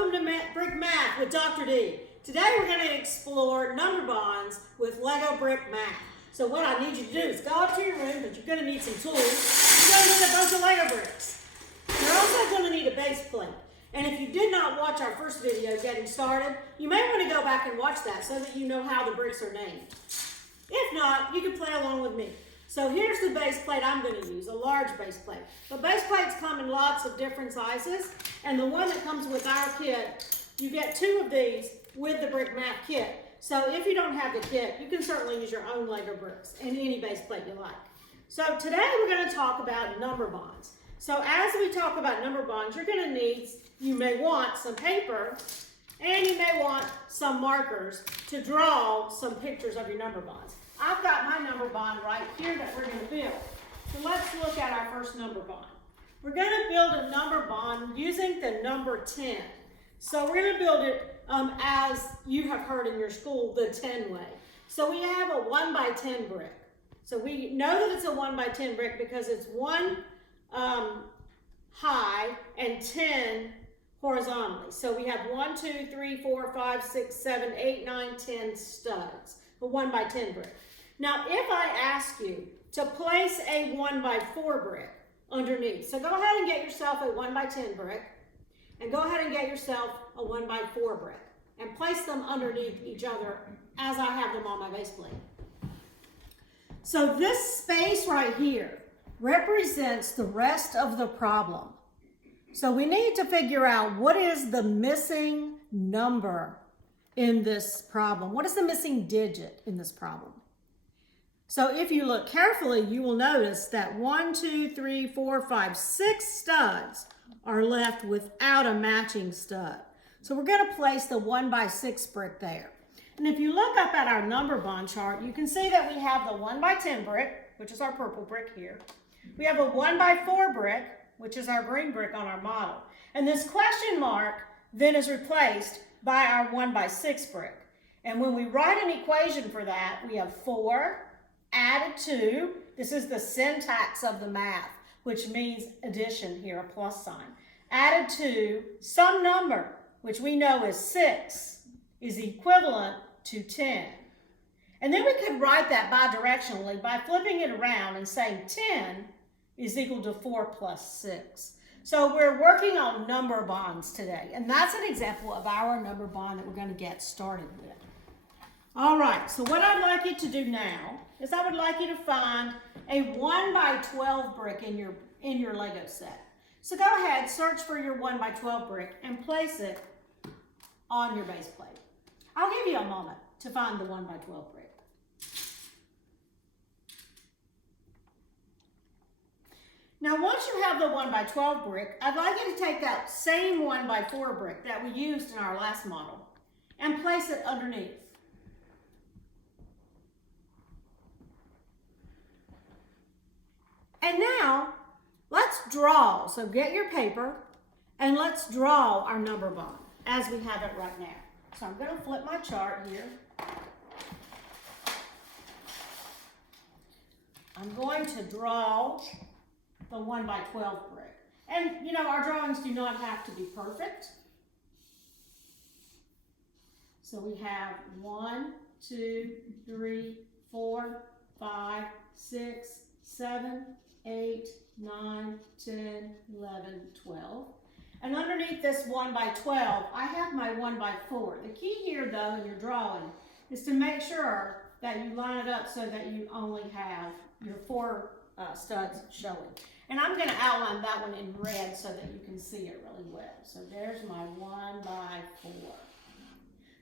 Welcome to Brick Math with Dr. D. Today we're going to explore number bonds with Lego Brick Math. So what I need you to do is go up to your room, but you're going to need some tools. You're going to need a bunch of Lego bricks. You're also going to need a base plate. And if you did not watch our first video getting started, you may want to go back and watch that so that you know how the bricks are named. If not, you can play along with me. So here's the base plate I'm going to use, a large base plate. But base plates come in lots of different sizes, and the one that comes with our kit, you get 2 of these with the Brick Math kit. So if you don't have the kit, you can certainly use your own Lego bricks and any base plate you like. So today we're going to talk about number bonds. So as we talk about number bonds, you're going to need, you may want some paper, and you may want some markers to draw some pictures of your number bonds. I've got my number bond right here that we're going to build. So let's look at our first number bond. We're going to build a number bond using the number 10. So we're going to build it as you have heard in your school, the 10 way. So we have a 1 by 10 brick. So we know that it's a 1 by 10 brick because it's 1 high and 10 horizontally. So we have 1, 2, 3, 4, 5, 6, 7, 8, 9, 10 studs. A 1 by 10 brick. Now, if I ask you to place a 1 by 4 brick underneath, so go ahead and get yourself a 1 by 10 brick, and go ahead and get yourself a 1 by 4 brick, and place them underneath each other as I have them on my base plate. So this space right here represents the rest of the problem. So we need to figure out what is the missing number in this problem. What is the missing digit in this problem? So if you look carefully, you will notice that 1, 2, 3, 4, 5, 6 studs are left without a matching stud. So we're going to place the 1 by 6 brick there. And if you look up at our number bond chart, you can see that we have the 1 by 10 brick, which is our purple brick here. We have a 1 by 4 brick, which is our green brick on our model. And this question mark then is replaced by our 1 by 6 brick. And when we write an equation for that, we have 4 added to, this is the syntax of the math, which means addition here, a plus sign, added to some number, which we know is 6, is equivalent to 10. And then we could write that bidirectionally by flipping it around and saying 10 is equal to 4 plus 6. So we're working on number bonds today, and that's an example of our number bond that we're going to get started with. All right, so what I'd like you to do now is I would like you to find a 1 by 12 brick in your Lego set. So go ahead, search for your 1 by 12 brick and place it on your base plate. I'll give you a moment to find the 1 by 12 brick. Now, once you have the 1 by 12 brick, I'd like you to take that same 1 by 4 brick that we used in our last model and place it underneath. And now, let's draw. So get your paper and let's draw our number bond as we have it right now. So I'm going to flip my chart here. I'm going to draw the 1 by 12 brick. And, you know, our drawings do not have to be perfect. So we have 1, 2, 3, 4, 5, 6, 7, 8, 9, 10, 11, 12. And underneath this 1 by 12, I have my 1 by 4. The key here, though, in your drawing is to make sure that you line it up so that you only have your 4 studs showing. And I'm going to outline that one in red so that you can see it really well. So there's my 1 by 4.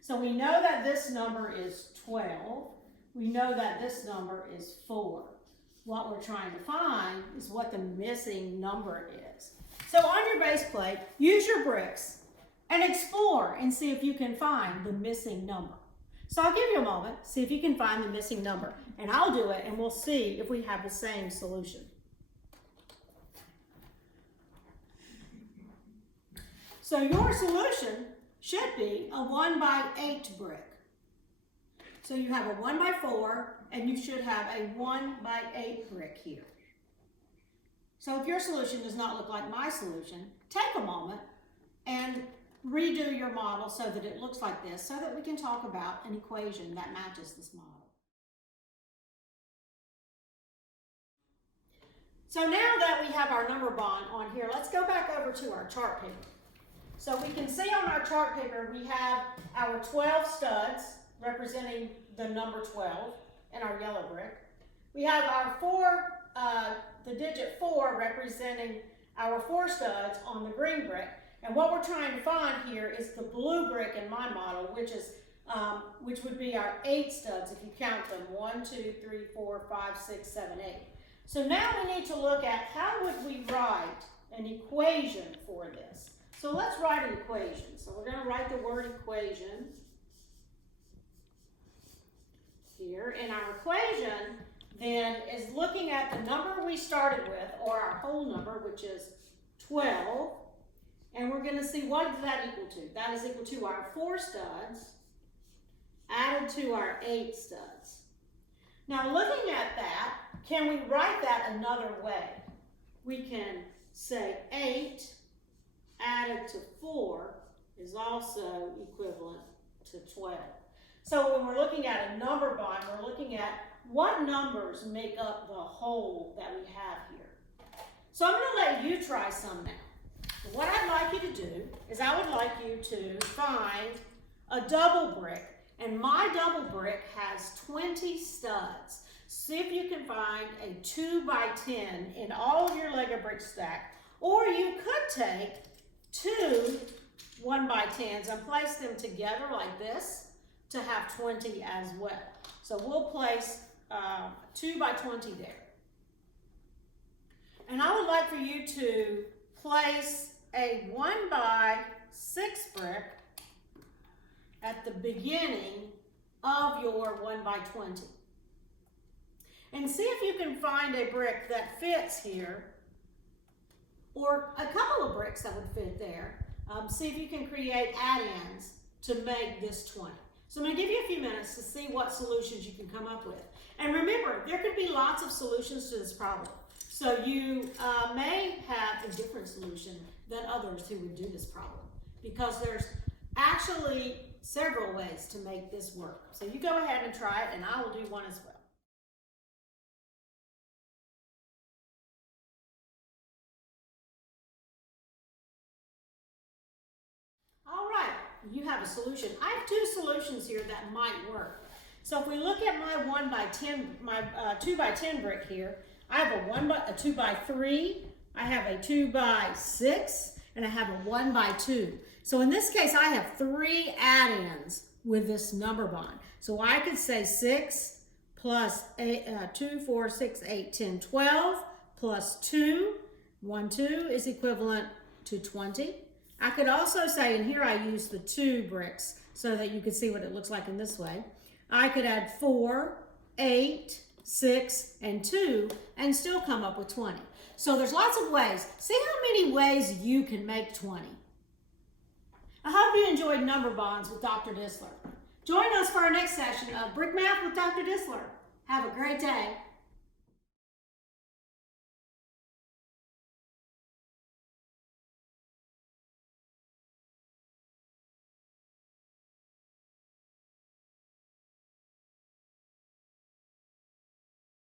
So we know that this number is 12. We know that this number is 4. What we're trying to find is what the missing number is. So on your base plate, use your bricks and explore and see if you can find the missing number. So I'll give you a moment, see if you can find the missing number. And I'll do it and we'll see if we have the same solution. So your solution should be a 1 by 8 brick. So you have a 1 by 4 and you should have a 1 by 8 brick here. So if your solution does not look like my solution, take a moment and redo your model so that it looks like this, so that we can talk about an equation that matches this model. So now that we have our number bond on here, let's go back over to our chart paper. So we can see on our chart paper we have our 12 studs representing the number 12 in our yellow brick. We have our the digit 4 representing our 4 studs on the green brick. And what we're trying to find here is the blue brick in my model, which would be our 8 studs if you count them. 1, 2, 3, 4, 5, 6, 7, 8. So now we need to look at how would we write an equation for this. So let's write an equation. So we're going to write the word equation here. And our equation then is looking at the number we started with, or our whole number, which is 12. And we're going to see what is that equal to. That is equal to our 4 studs added to our 8 studs. Now looking at that, can we write that another way? We can say 8 added to 4 is also equivalent to 12. So when we're looking at a number bond, we're looking at what numbers make up the whole that we have here. So I'm going to let you try some now. What I'd like you to do is I would like you to find a double brick, and my double brick has 20 studs. See if you can find a 2 by 10 in all of your Lego brick stack, or you could take 2 1 by 10s and place them together like this to have 20 as well. So we'll place 2 by 20 there. And I would like for you to place a 1 by 6 brick at the beginning of your 1 by 20. And see if you can find a brick that fits here, or a couple of bricks that would fit there. See if you can create add-ins to make this 20. So I'm going to give you a few minutes to see what solutions you can come up with. And remember, there could be lots of solutions to this problem. So you may have a different solution than others who would do this problem, because there's actually several ways to make this work. So you go ahead and try it, and I will do one as well. All right, you have a solution. I have 2 solutions here that might work. So if we look at my 1 by 10, my 2 by 10 brick here, I have a 2 by 3, I have a 2 by 6, and I have a 1 by 2. So in this case, I have 3 add-ins with this number bond. So I could say 6 plus 2, 4, 6, 8, 10, 12 plus 2, 1, 2 is equivalent to 20. I could also say, and here I use the 2 bricks so that you can see what it looks like in this way. I could add 4, 8, 6, and 2 and still come up with 20. So there's lots of ways. See how many ways you can make 20. I hope you enjoyed number bonds with Dr. Dissler. Join us for our next session of Brick Math with Dr. Dissler. Have a great day.